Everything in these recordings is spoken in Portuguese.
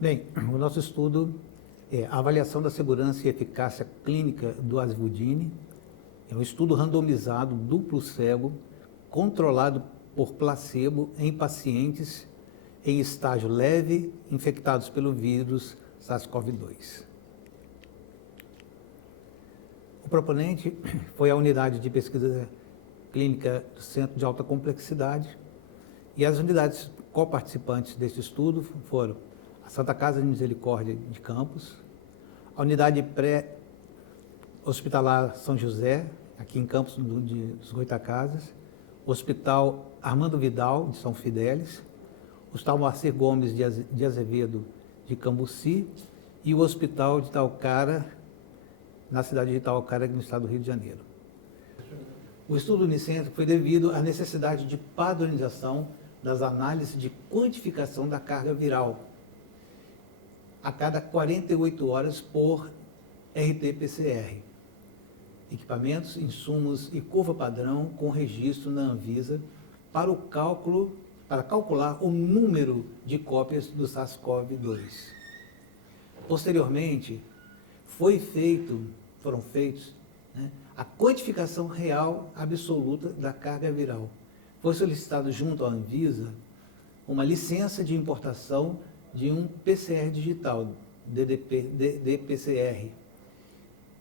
Bem, o nosso estudo é a avaliação da segurança e eficácia clínica do Azvudine. É um estudo randomizado, duplo cego, controlado por placebo em pacientes em estágio leve infectados pelo vírus SARS-CoV-2. O proponente foi a unidade de pesquisa clínica do Centro de Alta Complexidade e as unidades coparticipantes deste estudo foram a Santa Casa de Misericórdia de Campos, a unidade pré-hospitalar São José, aqui em Campos dos Goitacazes, o Hospital Armando Vidal, de São Fidélis, o Hospital Moacir Gomes de Azevedo, de Cambuci, e o Hospital de Itaucara, na cidade de Itaucara, no estado do Rio de Janeiro. O estudo unicêntrico foi devido à necessidade de padronização das análises de quantificação da carga viral a cada 48 horas por RT-PCR. Equipamentos, insumos e curva padrão com registro na Anvisa para calcular o número de cópias do SARS-CoV-2. Posteriormente, foram feitos a quantificação real absoluta da carga viral. Foi solicitado junto à Anvisa uma licença de importação de um PCR digital, DPCR,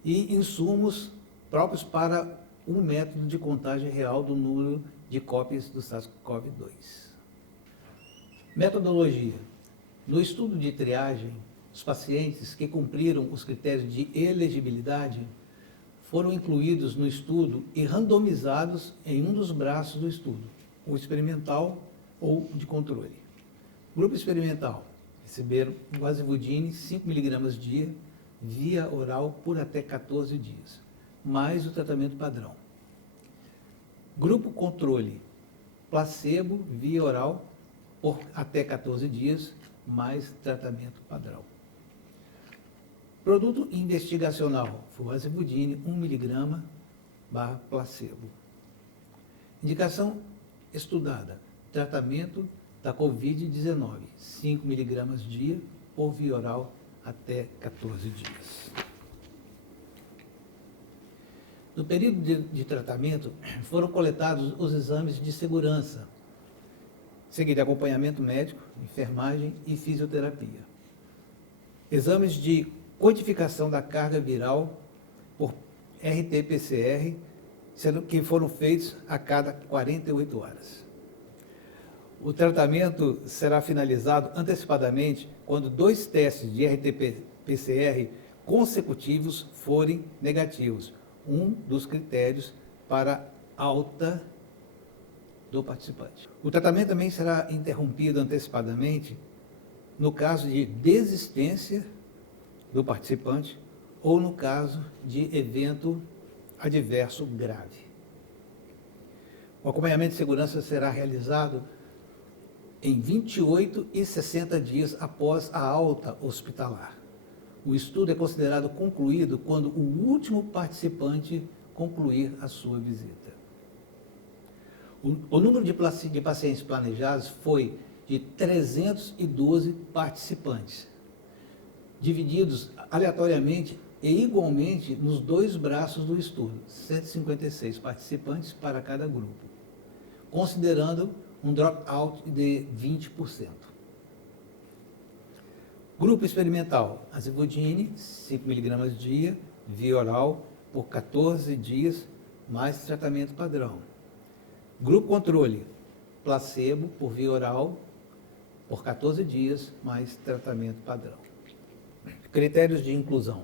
e insumos próprios para um método de contagem real do número de cópias do SARS-CoV-2. Metodologia. No estudo de triagem, os pacientes que cumpriram os critérios de elegibilidade foram incluídos no estudo e randomizados em um dos braços do estudo, o experimental ou de controle. Grupo experimental receberam o Azvudine 5 mg dia, via oral por até 14 dias, mais o tratamento padrão. Grupo controle, placebo via oral por até 14 dias, mais tratamento padrão. Produto investigacional, foi o Azvudine 1 mg / placebo. Indicação estudada, tratamento da Covid-19, 5 mg dia por via oral até 14 dias. No período de tratamento, foram coletados os exames de segurança, seguido de acompanhamento médico, enfermagem e fisioterapia. Exames de codificação da carga viral por RT-PCR, sendo que foram feitos a cada 48 horas. O tratamento será finalizado antecipadamente quando 2 testes de RT-PCR consecutivos forem negativos, um dos critérios para alta do participante. O tratamento também será interrompido antecipadamente no caso de desistência do participante ou no caso de evento adverso grave. O acompanhamento de segurança será realizado em 28 e 60 dias após a alta hospitalar. O estudo é considerado concluído quando o último participante concluir a sua visita. O número de pacientes planejados foi de 312 participantes, divididos aleatoriamente e igualmente nos 2 braços do estudo, 156 participantes para cada grupo, considerando um dropout de 20%. Grupo experimental, Azvudine, 5 mg dia, via oral, por 14 dias, mais tratamento padrão. Grupo controle, placebo, por via oral, por 14 dias, mais tratamento padrão. Critérios de inclusão.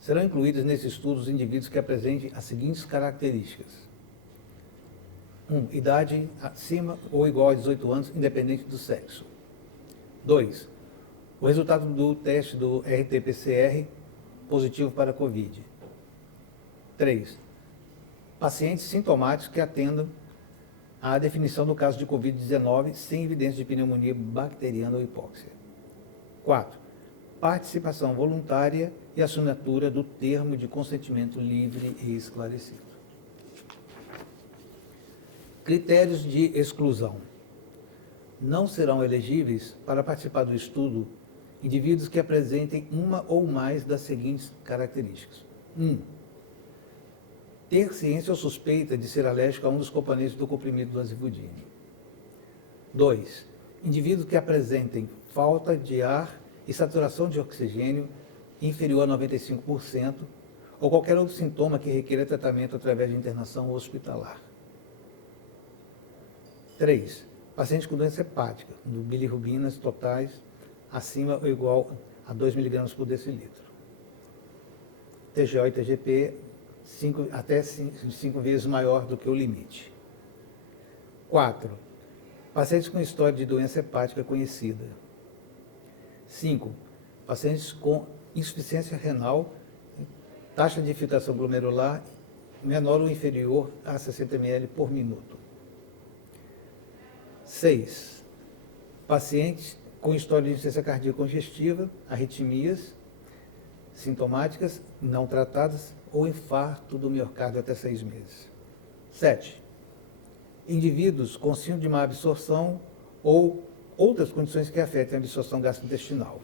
Serão incluídos nesse estudo os indivíduos que apresentem as seguintes características. 1. Idade acima ou igual a 18 anos, independente do sexo. 2. O resultado do teste do RT-PCR positivo para a Covid. 3. Pacientes sintomáticos que atendam à definição do caso de Covid-19 sem evidência de pneumonia bacteriana ou hipóxia. 4. Participação voluntária e assinatura do termo de consentimento livre e esclarecido. Critérios de exclusão. não serão elegíveis para participar do estudo indivíduos que apresentem uma ou mais das seguintes características. 1. Ter ciência ou suspeita de ser alérgico a um dos componentes do comprimido do azivudine. 2. Indivíduos que apresentem falta de ar e saturação de oxigênio inferior a 95%, ou qualquer outro sintoma que requeira tratamento através de internação hospitalar. 3. Paciente com doença hepática, do bilirrubinas totais acima ou igual a 2 mg por decilitro. TGO e TGP até 5 vezes maior do que o limite. 4. Pacientes com história de doença hepática conhecida. 5. Pacientes com insuficiência renal, taxa de infiltração glomerular menor ou inferior a 60 ml por minuto. 6. Pacientes com história de insuficiência cardíaca congestiva, arritmias sintomáticas não tratadas ou infarto do miocárdio até 6 meses. 7. Indivíduos com síndrome de má absorção ou outras condições que afetem a absorção gastrointestinal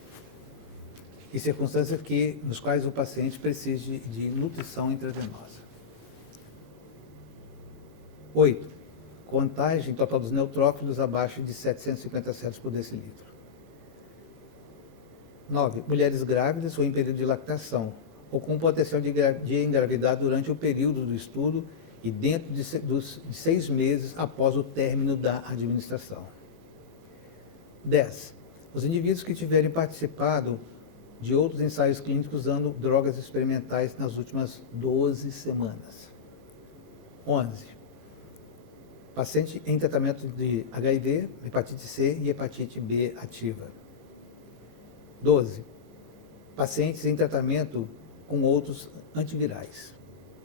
e circunstâncias nos quais o paciente precise de nutrição intravenosa. 8. Contagem total dos neutrófilos abaixo de 750 cells por decilitro. 9. Mulheres grávidas ou em período de lactação, ou com potencial de engravidar durante o período do estudo e dentro de 6 meses após o término da administração. 10. Os indivíduos que tiverem participado de outros ensaios clínicos usando drogas experimentais nas últimas 12 semanas. 11. Paciente em tratamento de HIV, hepatite C e hepatite B ativa. 12. Pacientes em tratamento com outros antivirais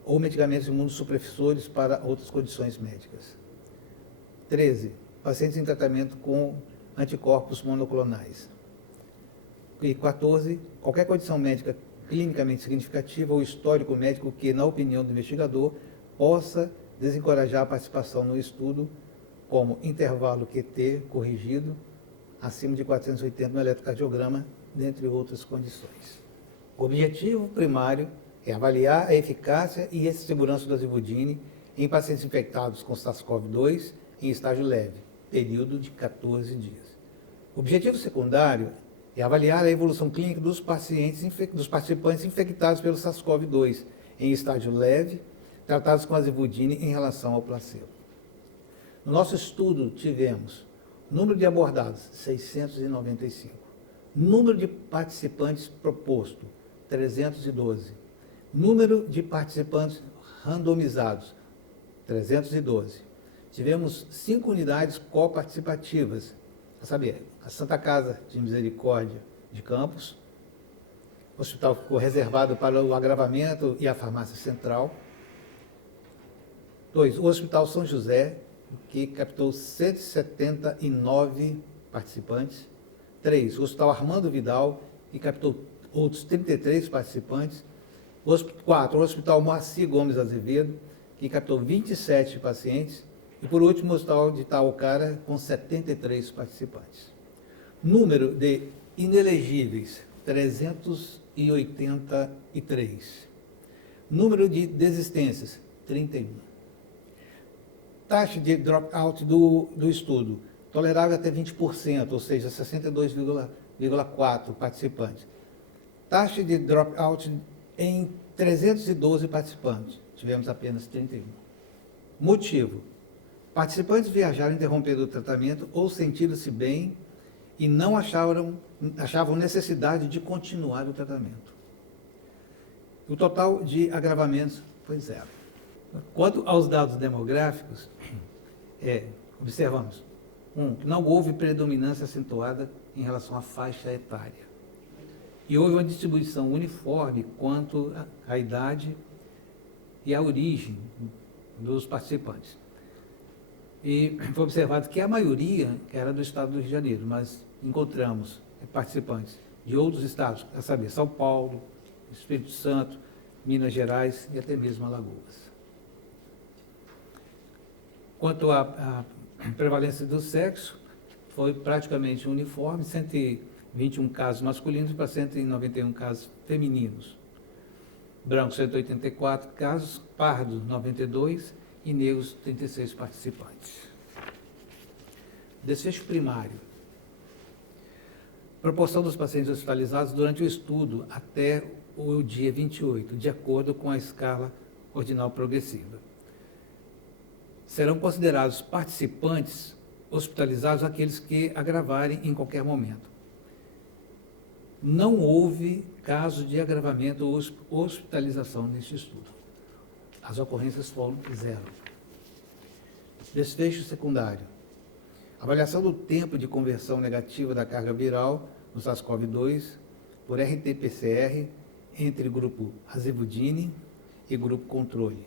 ou medicamentos imunossupressores para outras condições médicas. 13. Pacientes em tratamento com anticorpos monoclonais. E 14. Qualquer condição médica clinicamente significativa ou histórico médico que, na opinião do investigador, possa desencorajar a participação no estudo, como intervalo QT corrigido acima de 480 no eletrocardiograma, dentre outras condições. O objetivo primário é avaliar a eficácia e a segurança do azivudine em pacientes infectados com SARS-CoV-2 em estágio leve, período de 14 dias. O objetivo secundário é avaliar a evolução clínica dos participantes infectados pelo SARS-CoV-2 em estágio leve, tratados com azivudine em relação ao placebo. No nosso estudo tivemos número de abordados, 695. Número de participantes proposto, 312. Número de participantes randomizados, 312. Tivemos 5 unidades coparticipativas, a saber, a Santa Casa de Misericórdia de Campos, o hospital ficou reservado para o agravamento e a farmácia central. 2. O Hospital São José, que captou 179 participantes. 3. O Hospital Armando Vidal, que captou outros 33 participantes. 4. O Hospital Moacir Gomes Azevedo, que captou 27 pacientes. E, por último, o Hospital de Itaocara, com 73 participantes. Número de inelegíveis, 383. Número de desistências, 31. Taxa de dropout do estudo, tolerável até 20%, ou seja, 62,4 participantes. Taxa de dropout em 312 participantes, tivemos apenas 31. Motivo: participantes viajaram interrompendo o tratamento ou sentiram-se bem e não achavam necessidade de continuar o tratamento. O total de agravamentos foi 0. Quanto aos dados demográficos, observamos: 1. Não houve predominância acentuada em relação à faixa etária. E houve uma distribuição uniforme quanto à idade e à origem dos participantes. E foi observado que a maioria era do estado do Rio de Janeiro, mas encontramos participantes de outros estados, a saber, São Paulo, Espírito Santo, Minas Gerais e até mesmo Alagoas. Quanto à prevalência do sexo, foi praticamente uniforme, 121 casos masculinos para 191 casos femininos. Brancos, 184 casos, pardos, 92 e negros, 36 participantes. Desfecho primário. Proporção dos pacientes hospitalizados durante o estudo até o dia 28, de acordo com a escala ordinal progressiva. Serão considerados participantes hospitalizados aqueles que agravarem em qualquer momento. Não houve caso de agravamento ou hospitalização neste estudo. As ocorrências foram 0. Desfecho secundário. Avaliação do tempo de conversão negativa da carga viral no SARS-CoV-2 por RT-PCR entre grupo azevudine e grupo controle.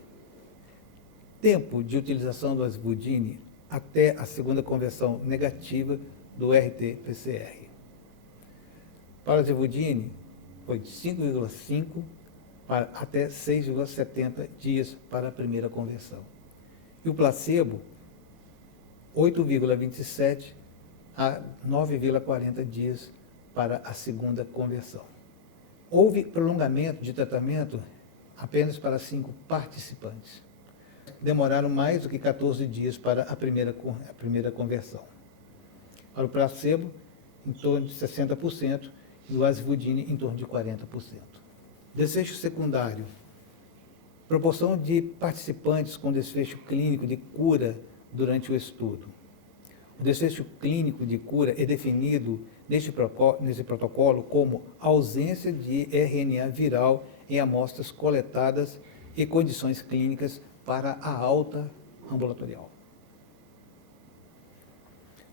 Tempo de utilização do azevudine até a segunda conversão negativa do RT-PCR. Para o azevudine, foi de 5,5 até 6,70 dias para a primeira conversão. E o placebo, 8,27 a 9,40 dias para a segunda conversão. Houve prolongamento de tratamento apenas para 5 participantes. Demoraram mais do que 14 dias para a primeira conversão. Para o placebo, em torno de 60%, e o azevudine, em torno de 40%. Desfecho secundário. Proporção de participantes com desfecho clínico de cura durante o estudo. O desfecho clínico de cura é definido nesse protocolo como ausência de RNA viral em amostras coletadas e condições clínicas para a alta ambulatorial.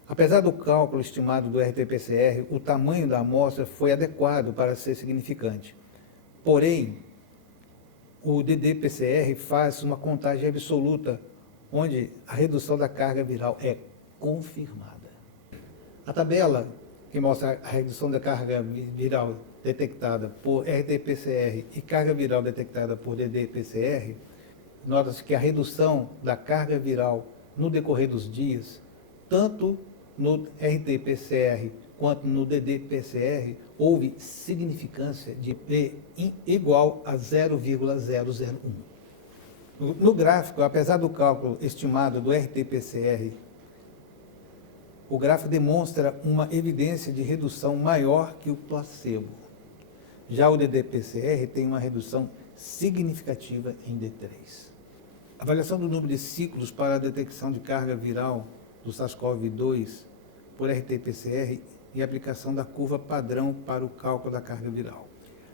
Apesar do cálculo estimado do RT-PCR, o tamanho da amostra foi adequado para ser significante. Porém, o ddPCR faz uma contagem absoluta, onde a redução da carga viral é confirmada. A tabela que mostra a redução da carga viral detectada por RT-PCR e carga viral detectada por ddPCR, nota-se que a redução da carga viral no decorrer dos dias, tanto no RT-PCR quanto no ddPCR, houve significância de P igual a 0,001. No gráfico, apesar do cálculo estimado do RT-PCR, o gráfico demonstra uma evidência de redução maior que o placebo. Já o ddPCR tem uma redução significativa em D3. Avaliação do número de ciclos para a detecção de carga viral do SARS-CoV-2 por RT-PCR e aplicação da curva padrão para o cálculo da carga viral.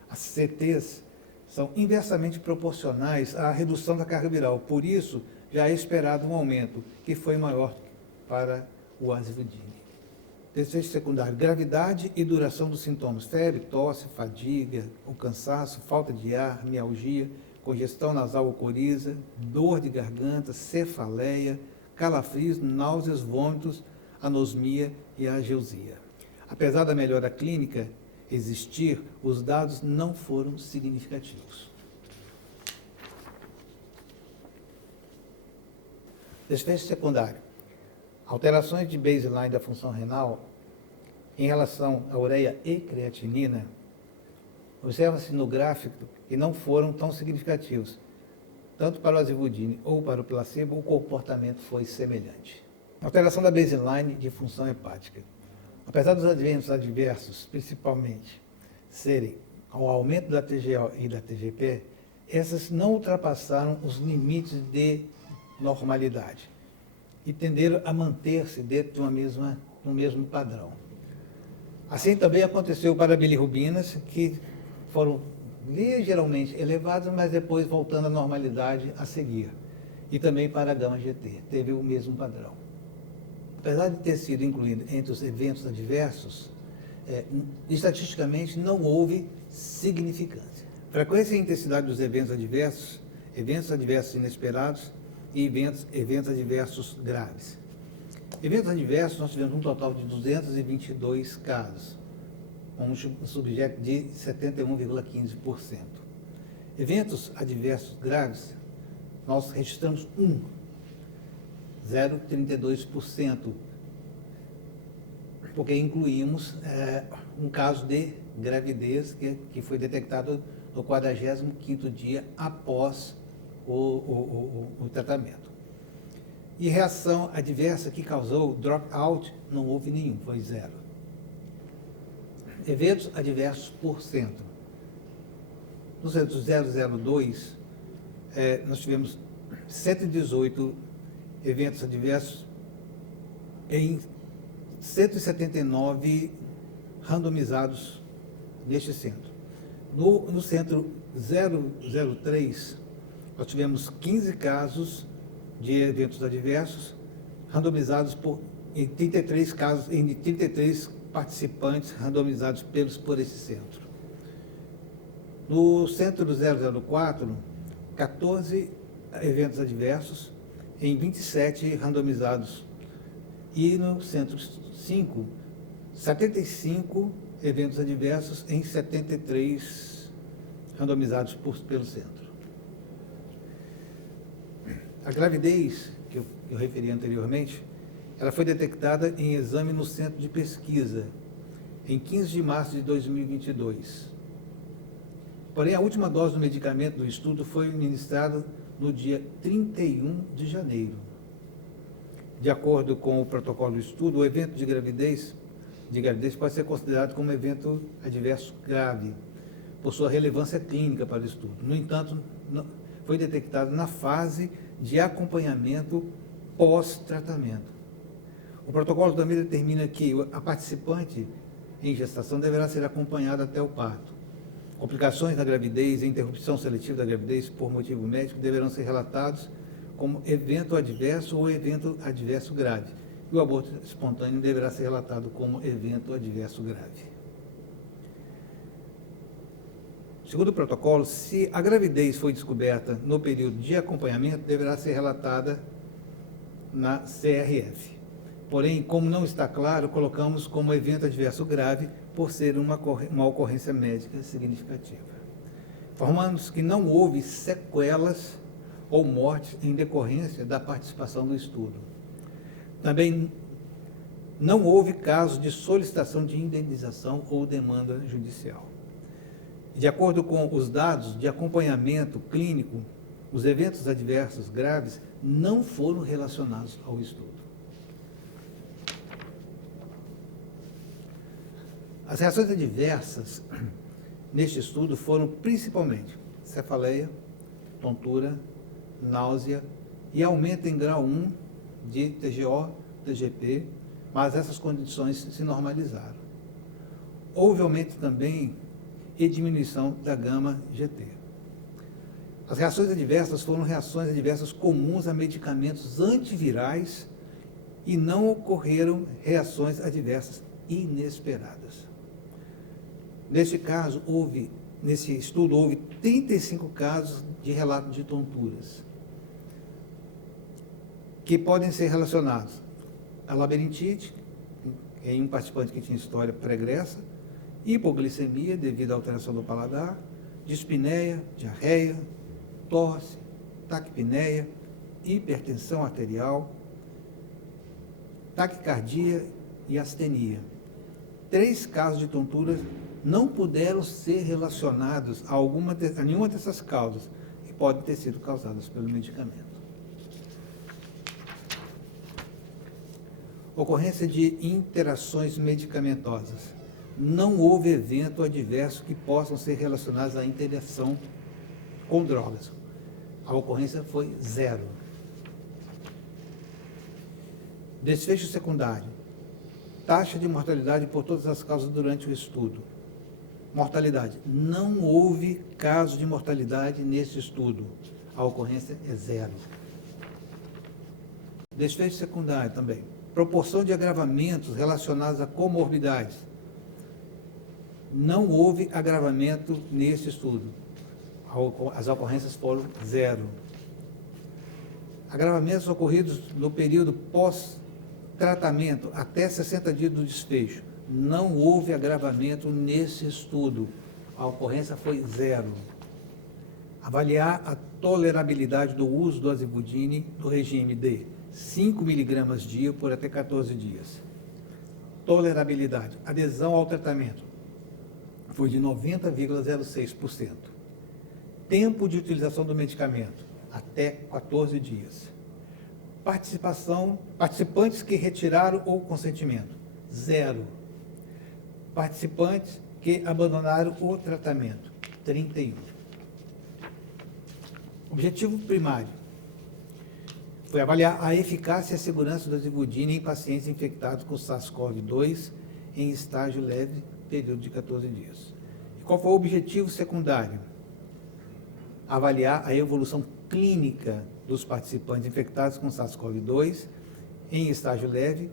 As CTs são inversamente proporcionais à redução da carga viral, por isso já é esperado um aumento, que foi maior para o azevudine. Desfecho secundário, gravidade e duração dos sintomas, febre, tosse, fadiga, o cansaço, falta de ar, mialgia, congestão nasal ou coriza, dor de garganta, cefaleia, calafrios, náuseas, vômitos, anosmia e ageusia. Apesar da melhora clínica existir, os dados não foram significativos. Desfecho secundário. Alterações de baseline da função renal em relação à ureia e creatinina observa-se no gráfico que não foram tão significativos. Tanto para o azevudine ou para o placebo, o comportamento foi semelhante. Alteração da baseline de função hepática. Apesar dos eventos adversos, principalmente, serem ao aumento da TGO e da TGP, essas não ultrapassaram os limites de normalidade e tenderam a manter-se dentro de um mesmo padrão. Assim também aconteceu para bilirrubinas, que foram ligeiramente elevadas, mas depois voltando à normalidade a seguir. E também para a gama-GT, teve o mesmo padrão. Apesar de ter sido incluído entre os eventos adversos, estatisticamente não houve significância. Frequência e intensidade dos eventos adversos inesperados e eventos adversos graves. Eventos adversos, nós tivemos um total de 222 casos, com um subjeto de 71,15%. Eventos adversos graves, nós registramos 0,32%. porque incluímos um caso de gravidez que foi detectado no 45º dia após o tratamento. E reação adversa que causou dropout, não houve nenhum, foi 0. Eventos adversos por centro. No centro 002, nós tivemos 118 eventos adversos em 179 randomizados neste centro. No centro 003, nós tivemos 15 casos de eventos adversos, randomizados em 33 casos, em 33 participantes randomizados por esse centro. No centro 004, 14 eventos adversos em 27 randomizados. E no centro 5, 75 eventos adversos em 73 randomizados pelo centro. A gravidez, que eu referi anteriormente, ela foi detectada em exame no centro de pesquisa, em 15 de março de 2022. Porém, a última dose do medicamento do estudo foi ministrada no dia 31 de janeiro. De acordo com o protocolo do estudo, o evento de gravidez pode ser considerado como evento adverso grave, por sua relevância clínica para o estudo. No entanto, foi detectado na fase de acompanhamento pós-tratamento. O protocolo também determina que a participante em gestação deverá ser acompanhada até o parto. Complicações da gravidez e interrupção seletiva da gravidez por motivo médico deverão ser relatados como evento adverso ou evento adverso grave. E o aborto espontâneo deverá ser relatado como evento adverso grave. Segundo o protocolo, se a gravidez foi descoberta no período de acompanhamento, deverá ser relatada na CRF. Porém, como não está claro, colocamos como evento adverso grave por ser uma ocorrência médica significativa. Informamos que não houve sequelas ou mortes em decorrência da participação no estudo. Também não houve casos de solicitação de indenização ou demanda judicial. De acordo com os dados de acompanhamento clínico, os eventos adversos graves não foram relacionados ao estudo. As reações adversas neste estudo foram principalmente cefaleia, tontura, náusea e aumento em grau 1 de TGO, TGP, mas essas condições se normalizaram. Houve aumento também e diminuição da gama-GT. As reações adversas foram reações adversas comuns a medicamentos antivirais e não ocorreram reações adversas inesperadas. Nesse estudo, houve 35 casos de relato de tonturas, que podem ser relacionados à labirintite, em um participante que tinha história pregressa, hipoglicemia devido à alteração do paladar, dispneia, diarreia, tosse, taquipneia, hipertensão arterial, taquicardia e astenia. 3 casos de tontura não puderam ser relacionados a nenhuma dessas causas e podem ter sido causadas pelo medicamento. Ocorrência de interações medicamentosas. Não houve evento adverso que possam ser relacionados à interação com drogas. A ocorrência foi 0. Desfecho secundário. Taxa de mortalidade por todas as causas durante o estudo. Mortalidade. Não houve caso de mortalidade nesse estudo. A ocorrência é 0. Desfecho secundário também. Proporção de agravamentos relacionados a comorbidades. Não houve agravamento nesse estudo. As ocorrências foram 0. Agravamentos ocorridos no período pós-tratamento, até 60 dias do desfecho. Não houve agravamento nesse estudo. A ocorrência foi 0. Avaliar a tolerabilidade do uso do azibudine no regime de 5 mg dia por até 14 dias. Tolerabilidade, adesão ao tratamento, foi de 90,06%. Tempo de utilização do medicamento, até 14 dias. Participantes que retiraram o consentimento, 0. Participantes que abandonaram o tratamento, 31. Objetivo primário foi avaliar a eficácia e a segurança da azivudina em pacientes infectados com SARS-CoV-2 em estágio leve, período de 14 dias. E qual foi o objetivo secundário? Avaliar a evolução clínica dos participantes infectados com SARS-CoV-2 em estágio leve,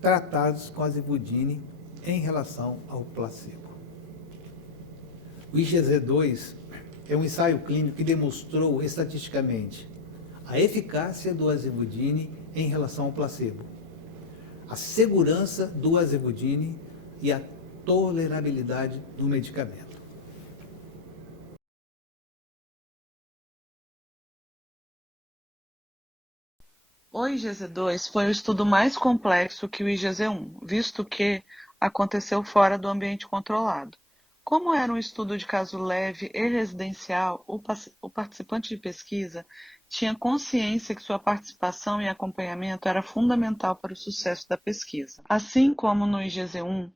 tratados com azivudine em relação ao placebo. O IgZ2 é um ensaio clínico que demonstrou estatisticamente a eficácia do azivudine em relação ao placebo, a segurança do azivudine e a tolerabilidade do medicamento. O IgZ2 foi o estudo mais complexo que o IgZ1, visto que aconteceu fora do ambiente controlado. Como era um estudo de caso leve e residencial, o participante de pesquisa tinha consciência que sua participação e acompanhamento era fundamental para o sucesso da pesquisa. Assim como no IgZ1,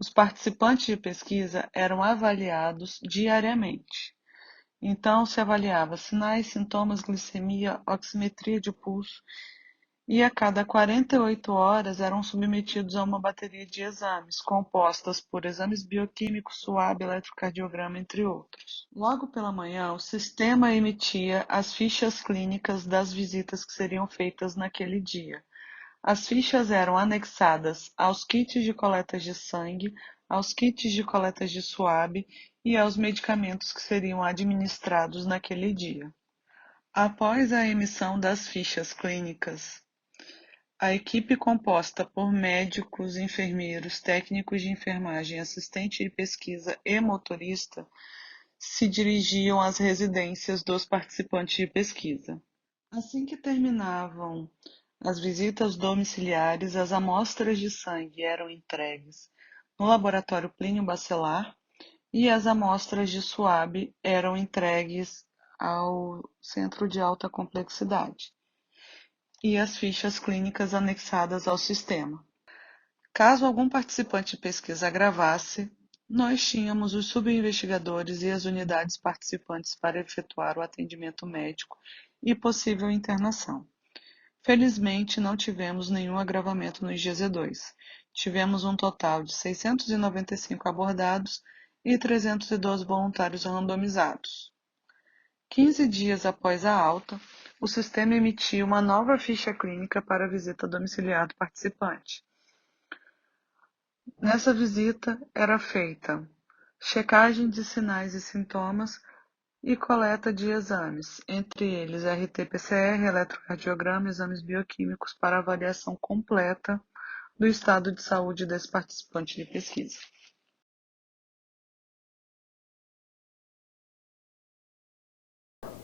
os participantes de pesquisa eram avaliados diariamente. Então, se avaliava sinais, sintomas, glicemia, oximetria de pulso e a cada 48 horas eram submetidos a uma bateria de exames, compostas por exames bioquímicos, SUAB, eletrocardiograma, entre outros. Logo pela manhã, o sistema emitia as fichas clínicas das visitas que seriam feitas naquele dia. As fichas eram anexadas aos kits de coletas de sangue, aos kits de coletas de SUAB e aos medicamentos que seriam administrados naquele dia. Após a emissão das fichas clínicas, a equipe composta por médicos, enfermeiros, técnicos de enfermagem, assistente de pesquisa e motorista se dirigiam às residências dos participantes de pesquisa. Assim que terminavam as visitas domiciliares, as amostras de sangue eram entregues no laboratório Plínio Bacelar e as amostras de SUAB eram entregues ao Centro de Alta Complexidade e as fichas clínicas anexadas ao sistema. Caso algum participante de pesquisa agravasse, nós tínhamos os subinvestigadores e as unidades participantes para efetuar o atendimento médico e possível internação. Felizmente, não tivemos nenhum agravamento no IgZ2. Tivemos um total de 695 abordados e 312 voluntários randomizados. 15 dias após a alta, o sistema emitiu uma nova ficha clínica para a visita domiciliar do participante. Nessa visita era feita checagem de sinais e sintomas e coleta de exames, entre eles RT-PCR, eletrocardiograma e exames bioquímicos para avaliação completa do estado de saúde desse participante de pesquisa.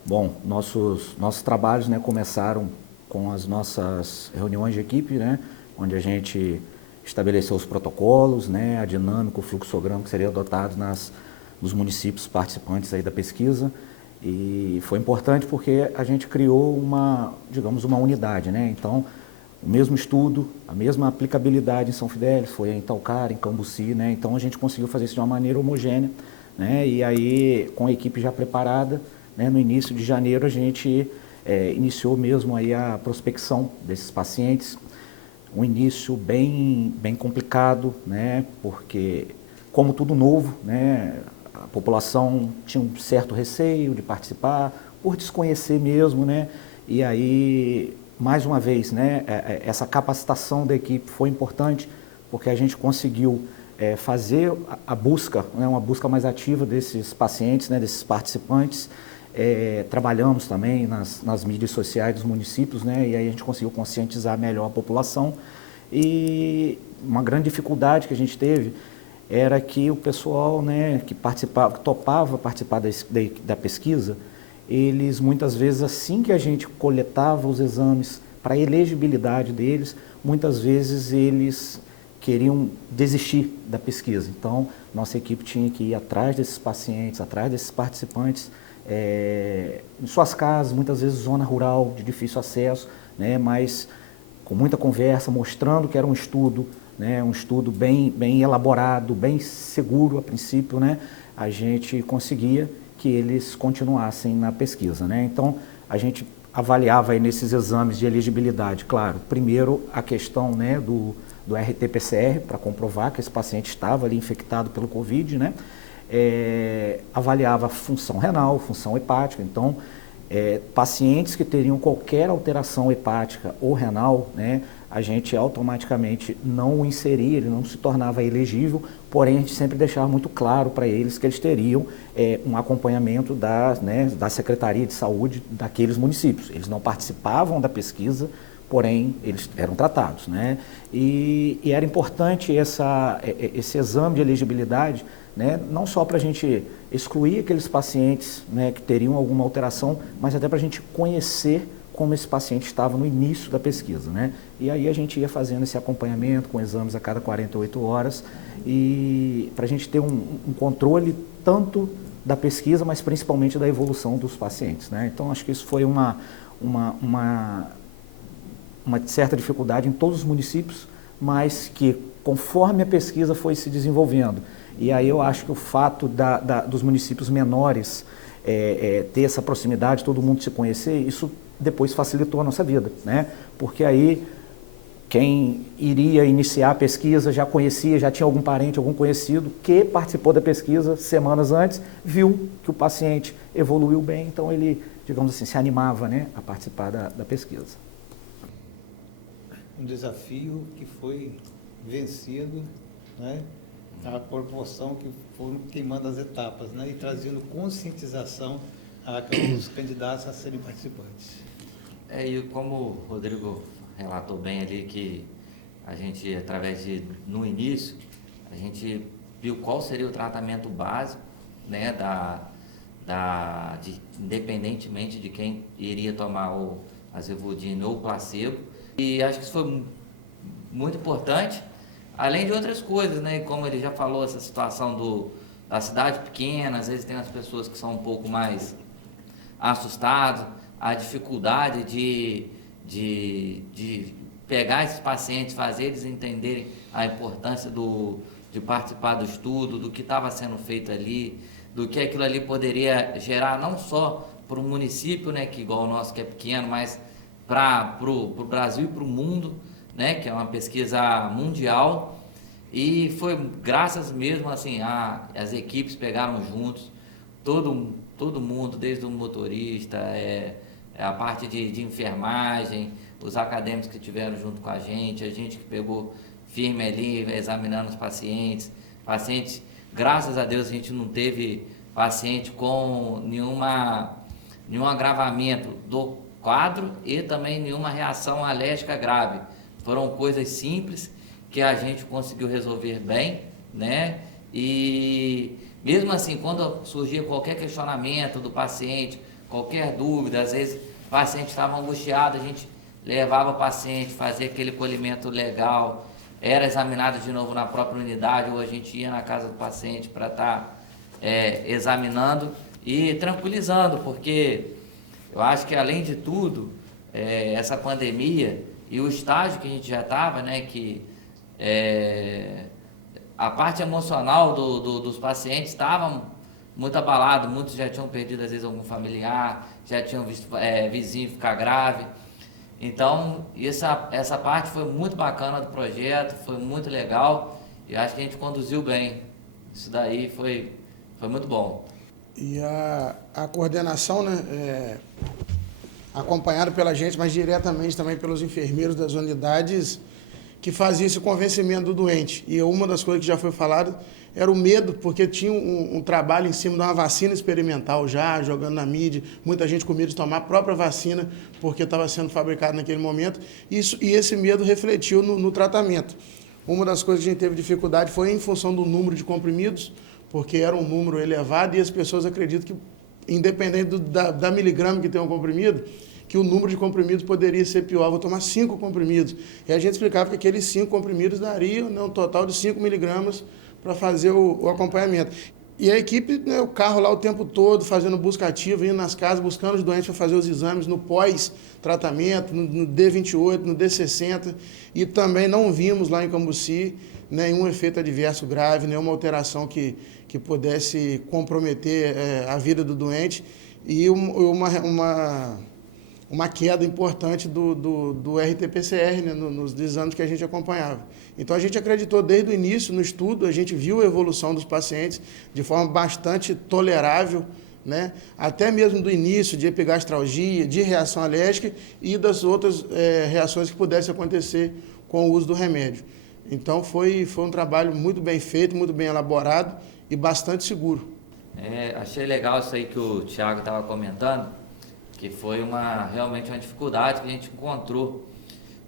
Bom, nossos trabalhos, né, começaram com as nossas reuniões de equipe, né, onde a gente estabeleceu os protocolos, né, a dinâmica, o fluxograma que seria adotado nos municípios participantes aí da pesquisa. E foi importante porque a gente criou digamos, uma unidade, né? Então, o mesmo estudo, a mesma aplicabilidade em São Fidélis, foi em Talcara, em Cambuci, né? Então a gente conseguiu fazer isso de uma maneira homogênea, né? E aí, com a equipe já preparada, né, no início de janeiro a gente iniciou mesmo aí a prospecção desses pacientes. Um início bem complicado, né? Porque, como tudo novo, né, a população tinha um certo receio de participar, por desconhecer mesmo, né? E aí, mais uma vez, né, essa capacitação da equipe foi importante, porque a gente conseguiu fazer a busca, né, uma busca mais ativa desses pacientes, né, desses participantes. Trabalhamos também nas mídias sociais dos municípios, né, e aí a gente conseguiu conscientizar melhor a população. E uma grande dificuldade que a gente teve era que o pessoal, né, que topava participar da pesquisa, eles muitas vezes, assim que a gente coletava os exames para a elegibilidade deles, muitas vezes eles queriam desistir da pesquisa. Então, nossa equipe tinha que ir atrás desses pacientes, atrás desses participantes, em suas casas, muitas vezes zona rural, de difícil acesso, né, mas com muita conversa, mostrando que era um estudo, né, um estudo bem elaborado, bem seguro a princípio, né, a gente conseguia que eles continuassem na pesquisa, né. Então, a gente avaliava aí nesses exames de elegibilidade, claro, primeiro a questão, né, do RT-PCR, para comprovar que esse paciente estava ali infectado pelo Covid, né, avaliava a função renal, função hepática, então, pacientes que teriam qualquer alteração hepática ou renal, né, a gente automaticamente não o inseria, ele não se tornava elegível, porém a gente sempre deixava muito claro para eles que eles teriam um acompanhamento da Secretaria de Saúde daqueles municípios. Eles não participavam da pesquisa, porém eles eram tratados, né? E era importante esse exame de elegibilidade, né, não só para a gente excluir aqueles pacientes, né, que teriam alguma alteração, mas até para a gente conhecer como esse paciente estava no início da pesquisa, né? E aí a gente ia fazendo esse acompanhamento com exames a cada 48 horas e para a gente ter um controle tanto da pesquisa, mas principalmente da evolução dos pacientes, né? Então acho que isso foi uma certa dificuldade em todos os municípios, mas que conforme a pesquisa foi se desenvolvendo, e aí eu acho que o fato dos municípios menores ter essa proximidade, todo mundo se conhecer, isso depois facilitou a nossa vida, né? Porque aí quem iria iniciar a pesquisa já conhecia, já tinha algum parente, algum conhecido que participou da pesquisa semanas antes, viu que o paciente evoluiu bem, então ele, digamos assim, se animava, né, a participar da pesquisa. Um desafio que foi vencido, né, a proporção que foram queimando as etapas, né, e trazendo conscientização aos candidatos a serem participantes. E como o Rodrigo relatou bem ali, que a gente, no início, a gente viu qual seria o tratamento básico, né, independentemente de quem iria tomar o azevudine ou o placebo. E acho que isso foi muito importante, além de outras coisas, né, como ele já falou, essa situação da cidade pequena, às vezes tem as pessoas que são um pouco mais assustadas, a dificuldade de pegar esses pacientes, fazer eles entenderem a importância de participar do estudo, do que estava sendo feito ali, do que aquilo ali poderia gerar não só para o município, né, que igual o nosso que é pequeno, mas para o Brasil e para o mundo, né, que é uma pesquisa mundial. E foi graças mesmo assim, as equipes pegaram juntos, todo mundo, desde o motorista, a parte de enfermagem, os acadêmicos que estiveram junto com a gente que pegou firme ali, examinando os pacientes, graças a Deus a gente não teve paciente com nenhum agravamento do quadro e também nenhuma reação alérgica grave. Foram coisas simples que a gente conseguiu resolver bem, né? E mesmo assim, quando surgia qualquer questionamento do paciente, qualquer dúvida, às vezes o paciente estava angustiado, a gente levava o paciente, fazia aquele colhimento legal, era examinado de novo na própria unidade, ou a gente ia na casa do paciente para estar examinando e tranquilizando, porque eu acho que além de tudo, essa pandemia e o estágio que a gente já estava, né, que a parte emocional dos pacientes estava muito abalado, muitos já tinham perdido às vezes algum familiar, já tinham visto vizinho ficar grave. Então essa parte foi muito bacana do projeto, foi muito legal e acho que a gente conduziu bem. Isso daí foi muito bom. E a coordenação, né, acompanhada pela gente, mas diretamente também pelos enfermeiros das unidades, que fazia esse convencimento do doente. E uma das coisas que já foi falado era o medo, porque tinha um trabalho em cima de uma vacina experimental já, jogando na mídia, muita gente com medo de tomar a própria vacina, porque estava sendo fabricado naquele momento, e esse medo refletiu no tratamento. Uma das coisas que a gente teve dificuldade foi em função do número de comprimidos, porque era um número elevado e as pessoas acreditam que, independente da miligrama que tem um comprimido, que o número de comprimidos poderia ser pior, vou tomar 5 comprimidos. E a gente explicava que aqueles 5 comprimidos dariam, né, um total de 5 miligramas para fazer o acompanhamento. E a equipe, né, o carro lá o tempo todo, fazendo busca ativa, indo nas casas, buscando os doentes para fazer os exames no pós-tratamento, no D28, no D60, e também não vimos lá em Cambuci nenhum efeito adverso grave, nenhuma alteração que pudesse comprometer a vida do doente, e uma queda importante do RT-PCR, né, nos exames que a gente acompanhava. Então, a gente acreditou desde o início no estudo, a gente viu a evolução dos pacientes de forma bastante tolerável, né, até mesmo do início de epigastralgia, de reação alérgica e das outras reações que pudessem acontecer com o uso do remédio. Então, foi um trabalho muito bem feito, muito bem elaborado e bastante seguro. Achei legal isso aí que o Thiago estava comentando, que foi realmente uma dificuldade que a gente encontrou,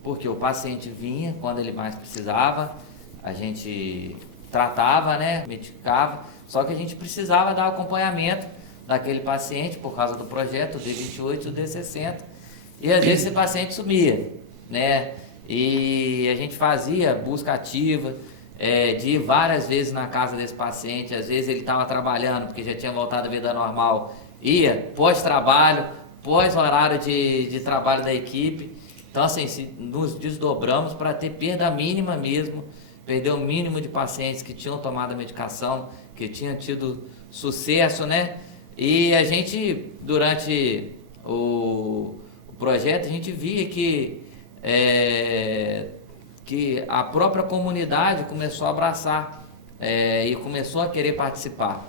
porque o paciente vinha quando ele mais precisava, a gente tratava, né, medicava, só que a gente precisava dar acompanhamento daquele paciente por causa do projeto D28 e do D60, e às vezes esse paciente sumia, né, e a gente fazia busca ativa, de ir várias vezes na casa desse paciente, às vezes ele estava trabalhando porque já tinha voltado à vida normal, ia pós-trabalho, pós-horário de trabalho da equipe. Então, assim, nos desdobramos para ter perda mínima mesmo, perder o mínimo de pacientes que tinham tomado a medicação, que tinham tido sucesso, né? E a gente, durante o projeto, a gente via que a própria comunidade começou a abraçar e começou a querer participar,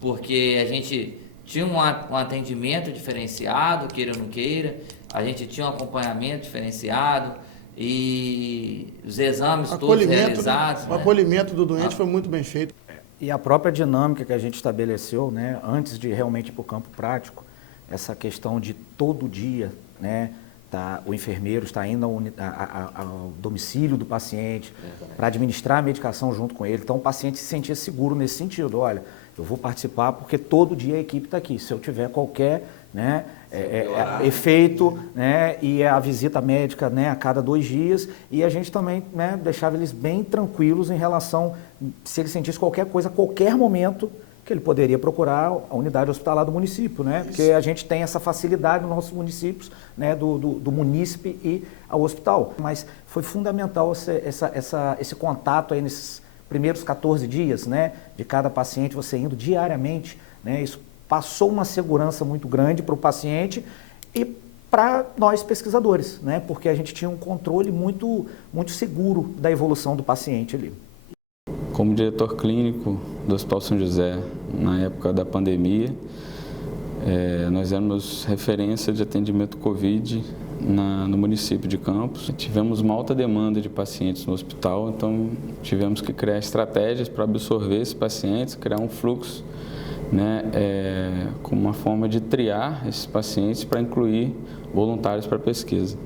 porque a gente tinha um atendimento diferenciado, queira ou não queira, a gente tinha um acompanhamento diferenciado e os exames todos realizados. O acolhimento do doente foi muito bem feito. E a própria dinâmica que a gente estabeleceu, né, antes de realmente ir para o campo prático, essa questão de todo dia, né, o enfermeiro está indo ao domicílio do paciente para administrar a medicação junto com ele. Então, o paciente se sentia seguro nesse sentido. Olha, eu vou participar porque todo dia a equipe está aqui. Se eu tiver qualquer, né, efeito, né, e a visita médica, né, a cada 2 dias, e a gente também, né, deixava eles bem tranquilos em relação, se ele sentisse qualquer coisa, a qualquer momento, que ele poderia procurar a unidade hospitalar do município, né? Porque a gente tem essa facilidade nos nossos municípios, né, do munícipe e ao hospital. Mas foi fundamental esse contato aí nesses primeiros 14 dias, né, de cada paciente, você indo diariamente, né? Isso passou uma segurança muito grande para o paciente e para nós pesquisadores, né? Porque a gente tinha um controle muito seguro da evolução do paciente ali. Como diretor clínico do Hospital São José, na época da pandemia, nós éramos referência de atendimento Covid no município de Campos. Tivemos uma alta demanda de pacientes no hospital, então tivemos que criar estratégias para absorver esses pacientes, criar um fluxo, né, como uma forma de triar esses pacientes para incluir voluntários para pesquisa.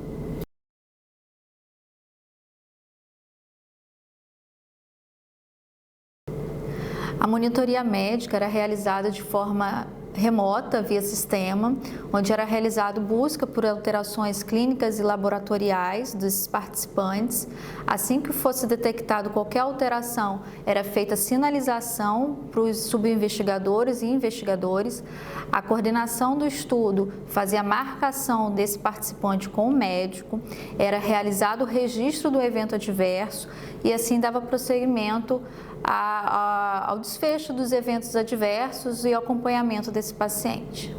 A monitoria médica era realizada de forma remota, via sistema, onde era realizado busca por alterações clínicas e laboratoriais dos participantes. Assim que fosse detectado qualquer alteração, era feita sinalização para os subinvestigadores e investigadores. A coordenação do estudo fazia a marcação desse participante com o médico, era realizado o registro do evento adverso e assim dava prosseguimento ao desfecho dos eventos adversos e ao acompanhamento desse paciente.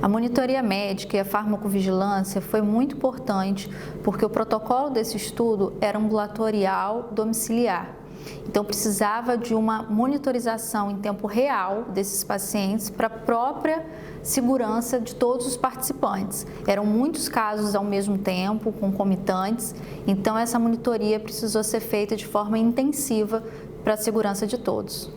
A monitoria médica e a farmacovigilância foi muito importante porque o protocolo desse estudo era ambulatorial domiciliar. Então, precisava de uma monitorização em tempo real desses pacientes para a própria segurança de todos os participantes. Eram muitos casos ao mesmo tempo, concomitantes, então essa monitoria precisou ser feita de forma intensiva para a segurança de todos.